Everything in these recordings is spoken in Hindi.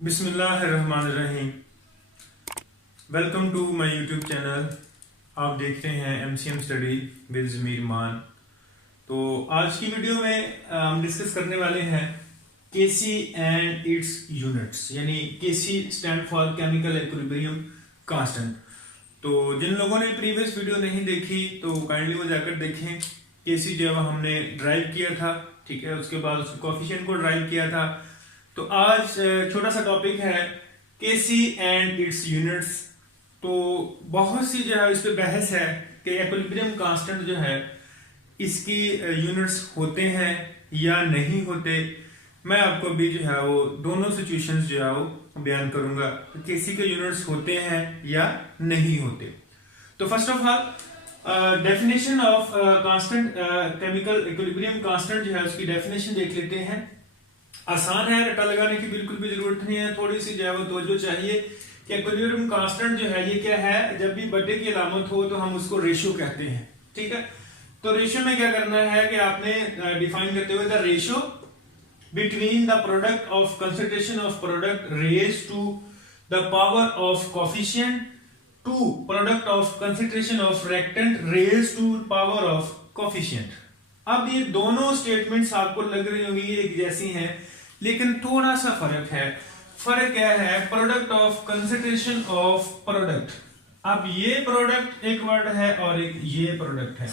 बिस्मिल्लाहिर्रहमानिर्रहीम। Welcome to my YouTube channel. आप देखते हैं MCM स्टडी विद ज़मीर मान। तो आज की वीडियो में हम डिस्कस करने वाले हैं केसी एंड इट्स यूनिट्स, यानी KC stand for chemical equilibrium constant. तो जिन लोगों ने प्रीवियस वीडियो नहीं देखी तो काइंडली वो जाकर देखें। केसी जो है हमने ड्राइव किया था, ठीक है, उसके बाद उसके कोफिशिएंट को ड्राइव किया था। तो आज छोटा सा टॉपिक है केसी एंड इट्स यूनिट्स। तो बहुत सी जो है इस पे बहस है कि इक्विलिब्रियम कांस्टेंट जो है इसकी यूनिट्स होते हैं या नहीं होते। मैं आपको अभी जो है वो दोनों सिचुएशंस जो है वो बयान करूंगा कि केसी के यूनिट्स होते हैं या नहीं होते। तो first of all definition of constant chemical equilibrium constant जो है उसकी डेफिनेशन देख लेते हैं। आसान है, रट्टा लगाने की बिल्कुल भी जरूरत नहीं है, थोड़ी सी जो है वो तवज्जो चाहिए कि इक्विलिब्रियम कांस्टेंट जो है ये क्या है। जब भी बटे की अलामत हो तो हम उसको रेशियो कहते हैं, ठीक है। तो रेशियो में क्या करना है कि आपने डिफाइन करते हुए the ratio between the product of concentration of product raise to the power of coefficient to product of concentration of reactant raise to power of coefficient. अब ये दोनों स्टेटमेंट्स आपको लग रही होंगी ये एक जैसी हैं, लेकिन थोड़ा सा फर्क है। फर्क क्या है? Product of concentration of product. अब ये प्रोडक्ट एक वर्ड है और एक ये प्रोडक्ट है।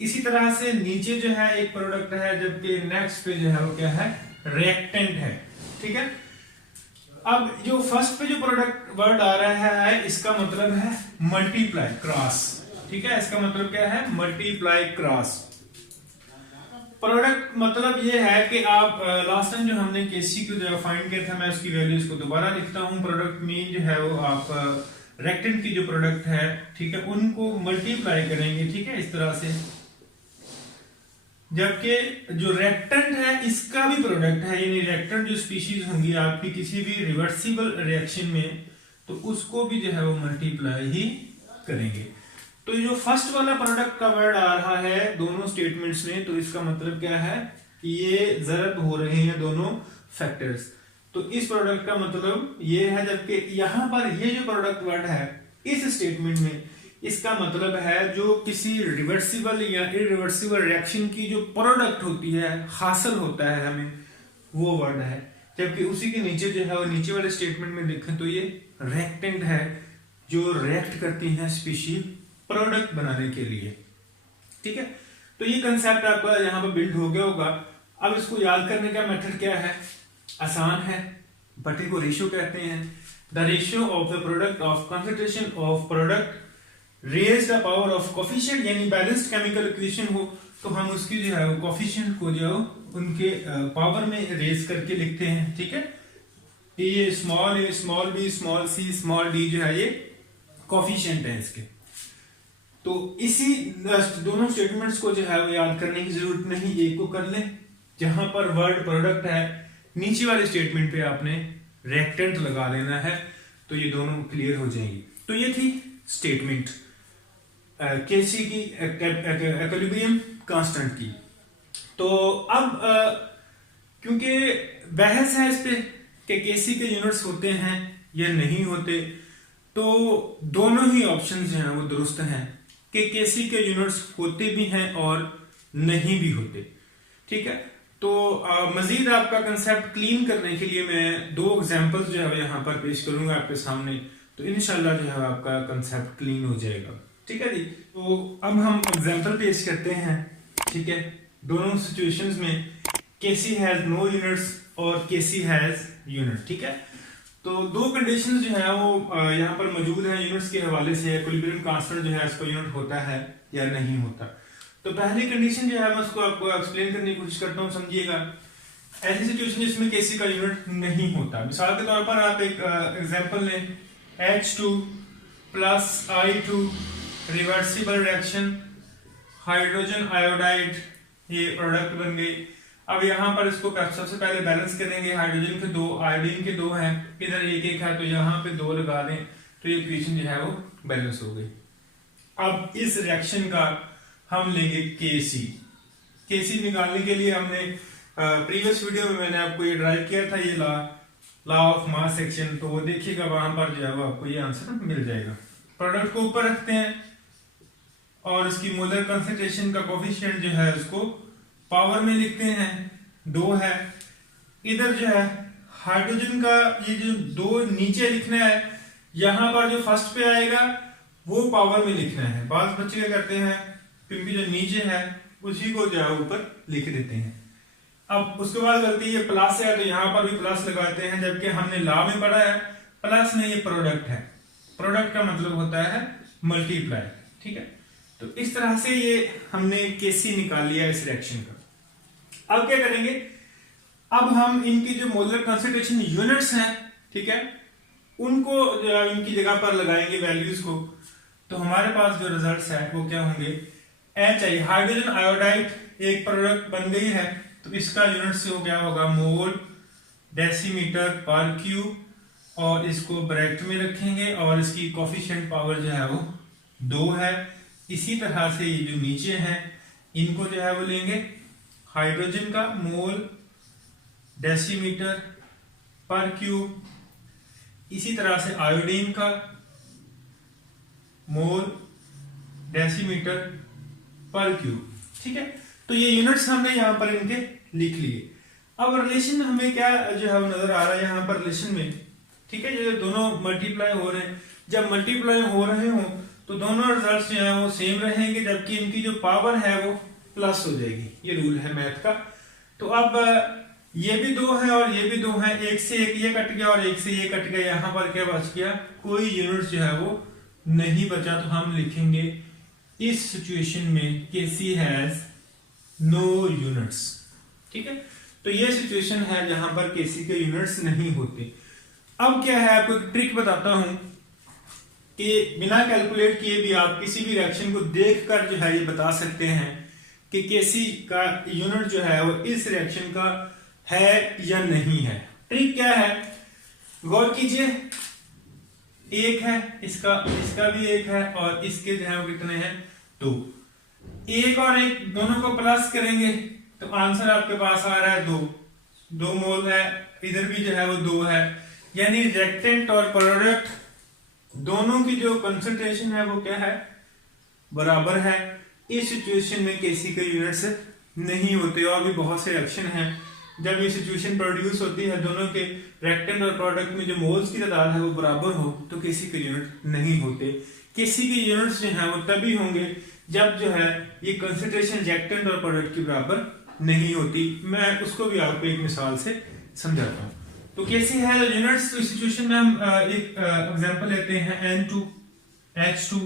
इसी तरह से नीचे जो है एक प्रोडक्ट है, जबकि नेक्स्ट पे जो है वो क्या है? रिएक्टेंट है, ठीक है। अब जो फर्स्ट पे जो प्रोडक्ट वर्ड आ रहा है इसका मतलब है मल्टीप्लाई क्रॉस, ठीक है। इसका मतलब क्या है? Multiply cross. प्रोडक्ट मतलब ये है कि आप लास्ट टाइम जो हमने केसी को जो फाइंड किया था, मैं उसकी वैल्यूज को दोबारा लिखता हूं। प्रोडक्ट मीन जो है वो आप रेक्टेंट की जो प्रोडक्ट है, ठीक है, उनको मल्टीप्लाई करेंगे, ठीक है, इस तरह से। जबकि जो रेक्टेंट है इसका भी प्रोडक्ट है, यानी रेक्टेंट जो स्पीशीज होंगी आपकी किसी भी रिवर्सिबल रिएक्शन में, तो उसको भी जो है वो मल्टीप्लाई ही करेंगे। तो जो फर्स्ट वाला प्रोडक्ट का वर्ड आ रहा है दोनों स्टेटमेंट्स में, तो इसका मतलब क्या है कि ये जरब हो रहे हैं दोनों फैक्टर्स। तो इस प्रोडक्ट का मतलब ये है, जबकि यहां पर ये जो प्रोडक्ट वर्ड है इस स्टेटमेंट में इसका मतलब है जो किसी रिवर्सिबल या इरिवर्सिबल रिएक्शन की जो प्रोडक्ट होती है, हासिल होता है हमें, वो वर्ड है। जबकि उसी के नीचे जो है वो नीचे वाले स्टेटमेंट में देखें तो ये रिएक्टेंट है जो रिएक्ट करती है स्पीशीज प्रोडक्ट बनाने के लिए, ठीक है। तो ये कंसेप्ट आपका यहां पर बिल्ड हो गया होगा। अब इसको याद करने का मेथड क्या है? आसान है, बटे को रेशियो कहते हैं। The ratio of the product of concentration of product raise the power of coefficient, यानी बैलेंस्ड केमिकल इक्वेशन हो तो हम उसकी जो है कोफिशिएंट को जो उनके पावर में रेज करके लिखते हैं, ठीक है। ये स्मॉल ए, small B, small C, small D जो है ये कोफिशिएंट है इसके। तो इसी दोनों स्टेटमेंट्स को जो है वो याद करने की जरूरत नहीं, एक को कर लें। जहां पर वर्ड प्रोडक्ट है नीचे वाले स्टेटमेंट पे आपने रिएक्टेंट लगा लेना है, तो ये दोनों क्लियर हो जाएंगी। तो ये थी स्टेटमेंट केसी की इक्विलिब्रियम कांस्टेंट की। तो अब क्योंकि बहस है इस पे कि केसी के यूनिट्स होते हैं या नहीं होते, तो दोनों ही ऑप्शंस जो हैं वो दुरुस्त हैं कि केसी के यूनिट्स होते भी हैं और नहीं भी होते, ठीक है। तो मजीद आपका कंसेप्ट क्लीन करने के लिए मैं दो एग्जांपल्स जो है यहाँ पर पेश करूंगा आपके सामने, तो इंशाल्लाह जो है आपका कंसेप्ट क्लीन हो जाएगा, ठीक है जी। तो अब हम एग्जांपल पेश करते हैं, ठीक है। दोनों सिचुएशंस में केसी हैज नो यूनिट्स और केसी हैज यूनिट, ठीक है। तो दो कंडीशंस जो है वो यहाँ पर मौजूद है यूनिट्स के हवाले से। इक्विलिब्रियम कांस्टेंट जो है इसका यूनिट होता है या नहीं होता। तो पहली कंडीशन जो है मैं उसको आपको एक्सप्लेन करने की कोशिश करता हूँ, समझिएगा। ऐसी सिचुएशन जिसमें केसी का यूनिट नहीं होता, मिसाल के तौर पर आप एक एग्जांपल लें, H2 plus I2 reversible reaction, hydrogen iodide, ये प्रोडक्ट बन गई। अब यहाँ पर इसको सबसे पहले बैलेंस करेंगे। हाइड्रोजन के दो, आयोडीन के दो हैं, इधर एक एक है, तो यहाँ पे दो लगा दें तो ये इक्वेशन जो है वो बैलेंस हो गई। अब इस रिएक्शन का हम लेंगे केसी। केसी निकालने के लिए हमने प्रीवियस वीडियो में मैंने आपको ये ड्राइव किया था, ये ला लॉ ऑफ मास सेक्शन, तो वो देखिएगा वहां पर जो है वो आपको ये आंसर मिल जाएगा। प्रोडक्ट को ऊपर रखते हैं और उसकी मोलर कंसंट्रेशन का कोफिशिएंट जो है उसको पावर में लिखते हैं, 2 है। इधर जो है हाइड्रोजन का ये जो 2 नीचे लिखना है, यहां पर जो फर्स्ट पे आएगा वो पावर में लिखना है। बाद बच्चे क्या करते हैं, क्योंकि जो नीचे है उसी को जो है ऊपर लिख देते हैं। अब उसके बाद गलती ये प्लस है तो यहां पर भी प्लस लगाते हैं, जबकि हमने लॉ में पढ़ा है प्लस में ये प्रोडक्ट है। प्रोडक्ट का मतलब होता है मल्टीप्लाई, ठीक है। तो इस तरह से ये हमने केसी निकाल लिया इस रिएक्शन का। अब क्या करेंगे, अब हम इनकी जो मोलर कंसंट्रेशन यूनिट्स हैं, ठीक है, उनको इनकी जगह पर लगाएंगे वैल्यूज को। तो हमारे पास जो रिजल्ट्स है वो क्या होंगे, HI हाइड्रोजन आयोडाइड एक प्रोडक्ट बन गई है, तो इसका यूनिट से हो गया होगा मोल डेसीमीटर पर क्यूब, और इसको ब्रैकेट में रखेंगे और इसकी कोफिशिएंट पावर जो है वो 2 है। इसी तरह से ये जो नीचे हैं इनको जो है वो लेंगे, हाइड्रोजन का मोल डेसीमीटर पर क्यूब, इसी तरह से आयोडीन का मोल डेसीमीटर पर क्यूब, ठीक है। तो ये यूनिट्स हमने यहां पर इनके लिख लिए। अब रिलेशन हमें क्या जो है वो नजर आ रहा है यहां पर रिलेशन में, ठीक है। ये दोनों मल्टीप्लाई हो रहे हैं, जब मल्टीप्लाई हो रहे हो तो दोनों रिजल्ट्स जो है वो सेम रहेंगे, जबकि इनकी जो पावर है वो प्लस हो जाएगी। ये रूल है मैथ का। तो अब ये भी 2 है और ये भी 2 है, एक से एक ये कट गया और एक से ये कट गया, यहां पर क्या बच गया, कोई यूनिट जो है वो नहीं बचा। तो हम लिखेंगे इस सिचुएशन में केसी हैज नो यूनिट्स, ठीक है। तो ये सिचुएशन है जहां पर केसी के यूनिट्स नहीं होते। अब क्या है, आपको एक ट्रिक बताता हूं कि बिना कैलकुलेट किए भी आप किसी भी रिएक्शन को देखकर जो है ये बता सकते हैं कि केसी का यूनिट जो है वो इस रिएक्शन का है या नहीं है। ट्रिक क्या है, गौर कीजिए, एक है इसका भी एक है और इसके जो है वो कितने हैं, 2। एक और एक दोनों को प्लस करेंगे तो आंसर आपके पास आ रहा है 2 मोल है, इधर भी जो है वो 2 है। यानी रिएक्टेंट और प्रोडक्ट दोनों की जो कंसंट्रेशन है वो क्या है, बराबर है। इस सिचुएशन में केसी के यूनिट्स नहीं होते। और भी बहुत से रिएक्शन हैं जब ये सिचुएशन प्रोड्यूस होती है, दोनों के रिएक्टेंट और प्रोडक्ट में जो मोल्स की तादाद है वो बराबर हो, तो केसी के यूनिट नहीं होते। केसी के यूनिट्स जो है वो तभी होंगे जब जो है ये कंसंट्रेशन रिएक्टेंट और प्रोडक्ट की बराबर नहीं होती। मैं उसको भी आपको एक मिसाल से समझाता हूँ। तो कैसे है यूनिट्स, तो इस सिचुएशन में हम एक एग्जांपल लेते हैं, N2H2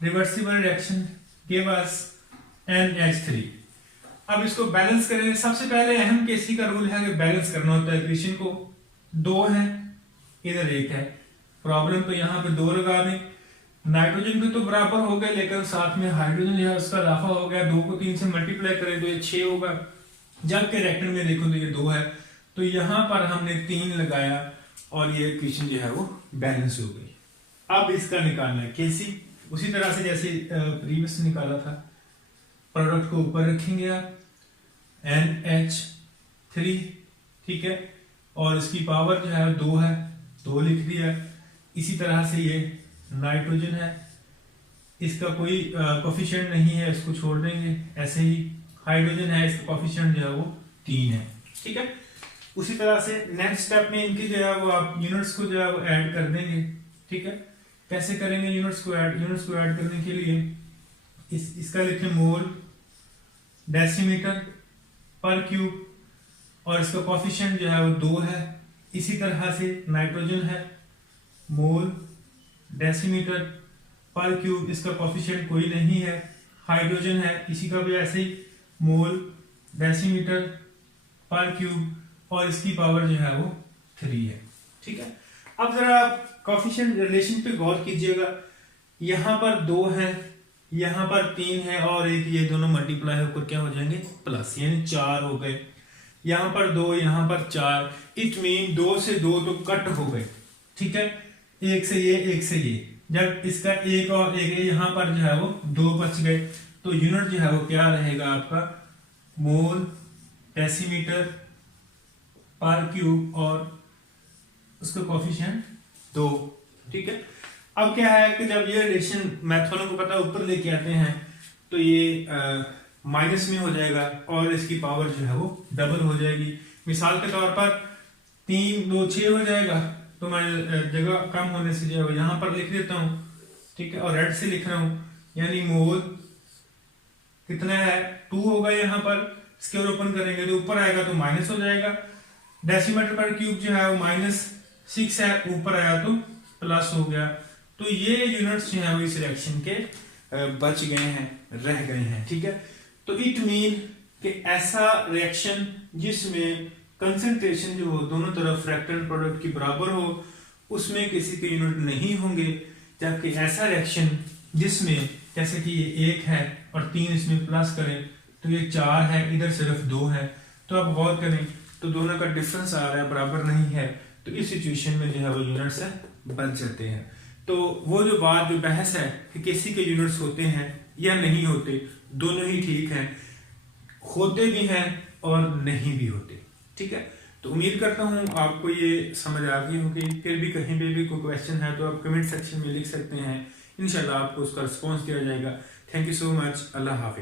reversible reaction give us NH3। अब इसको बैलेंस करेंगे। सबसे पहले अहम केसी का रूल है कि बैलेंस करना होता है इक्वेशन को। 2 है, इधर 1 है, प्रॉब्लम तो यहाँ पे 2 लगा दें। नाइट्रोजन के तो बराबर हो गए, लेकिन साथ में हाइड्रोजन जो है उसका इजाफा हो गया, 2 को 3 से मल्टीप्लाई करें तो ये 6 होगा, जबकि रिएक्टेंट में देखो तो ये 2 है। तो यहां पर हमने 3 लगाया और ये इक्वेशन जो है वो बैलेंस हो गई। अब इसका निकालना है केसी, उसी तरह से जैसे प्रीवियस निकाला था। प्रोडक्ट को ऊपर रखेंगे आप, NH3, ठीक है, और इसकी पावर जो है 2 है, 2 लिख दिया। इसी तरह से ये नाइट्रोजन है, इसका कोई कोफिशिएंट नहीं है, इसको छोड़ देंगे। ऐसे ही हाइड्रोजन है, इसका कोफिशिएंट जो है वो 3 है, ठीक है। उसी तरह से नेक्स्ट स्टेप में इनकी जो है वो आप यूनिट्स को जो है वो ऐड कर देंगे, ठीक है। कैसे करेंगे यूनिट्स को ऐड करने के लिए इसका लिखें मोल डेसीमीटर पर क्यूब, और इसका कोफिशिएंट जो है वो 2 है। इसी तरह से नाइट्रोजन है, मोल डेसीमीटर पर क्यूब, इसका कोफिशिएंट कोई नहीं है। हाइड्रोजन है, इसी का भी ऐसे ही मोल डेसीमीटर पर क्यूब, और इसकी पावर जो है वो 3 है, ठीक है। अब जरा आप कोफिशिएंट रिलेशन पे गौर कीजिएगा। यहां पर 2 है, यहां पर 3 है और एक, ये दोनों मल्टीप्लाई होकर क्या हो जाएंगे, प्लस, यानी 4 हो गए। यहां पर 2, यहां पर 4, इट मीन 2 से 2 तो कट हो गए, ठीक है। एक से ये, जब इसका एक और एक यहां पर जो है वो 2 बच गए, तो यूनिट जो है वो क्या रहेगा आपका, मोल डेसीमीटर पर क्यूब, और उसका कोफिशिएंट 2। ठीक है, अब क्या है कि जब ये रिलेशन मैथ वालों को पता है ऊपर लेके आते हैं तो ये माइनस में हो जाएगा और इसकी पावर जो है वो डबल हो जाएगी। मिसाल के तौर पर 3 2 6 हो जाएगा, तो मैं जगह कम होने से जो है यहाँ पर लिख देता हूँ। ठीक है, और रेड से लिख रहा हूँ, यानी मोल कितना है 2 होगा यहाँ पर। स्क्वायर ओपन करेंगे तो ऊपर आएगा तो माइनस हो जाएगा। डेसीमीटर पर क्यूब जो है वो -6 है, ऊपर आया तो प्लस हो गया। तो ये यूनिट्स जो है वो इस रिएक्शन के बच गए हैं, रह गए हैं। ठीक है, तो इट मीन कि ऐसा रिएक्शन जिसमें कंसंट्रेशन जो हो दोनों तरफ रिएक्टेंट प्रोडक्ट की बराबर हो, उसमें किसी के यूनिट नहीं होंगे। जबकि ऐसा रिएक्शन जिसमें जैसे कि ये 1 है और 3 इसमें प्लस करें तो ये 4 है, इधर सिर्फ 2 है, तो आप गौर करें तो दोनों का डिफरेंस आ रहा है, बराबर नहीं है। तो इस सिचुएशन में जो है वो यूनिट्स बन जाते हैं। तो वो जो बात जो बहस है कि किसी के यूनिट्स होते हैं या नहीं होते, दोनों ही ठीक हैं, होते भी हैं और नहीं भी होते। ठीक है, तो उम्मीद करता हूँ आपको ये समझ आ गई होगी। फिर भी कहीं पे भी कोई क्वेश्चन है तो आप कमेंट सेक्शन में लिख सकते हैं, इंशाल्लाह आपको उसका रिस्पॉन्स दिया जाएगा। Thank you so much, Allah Hafiz.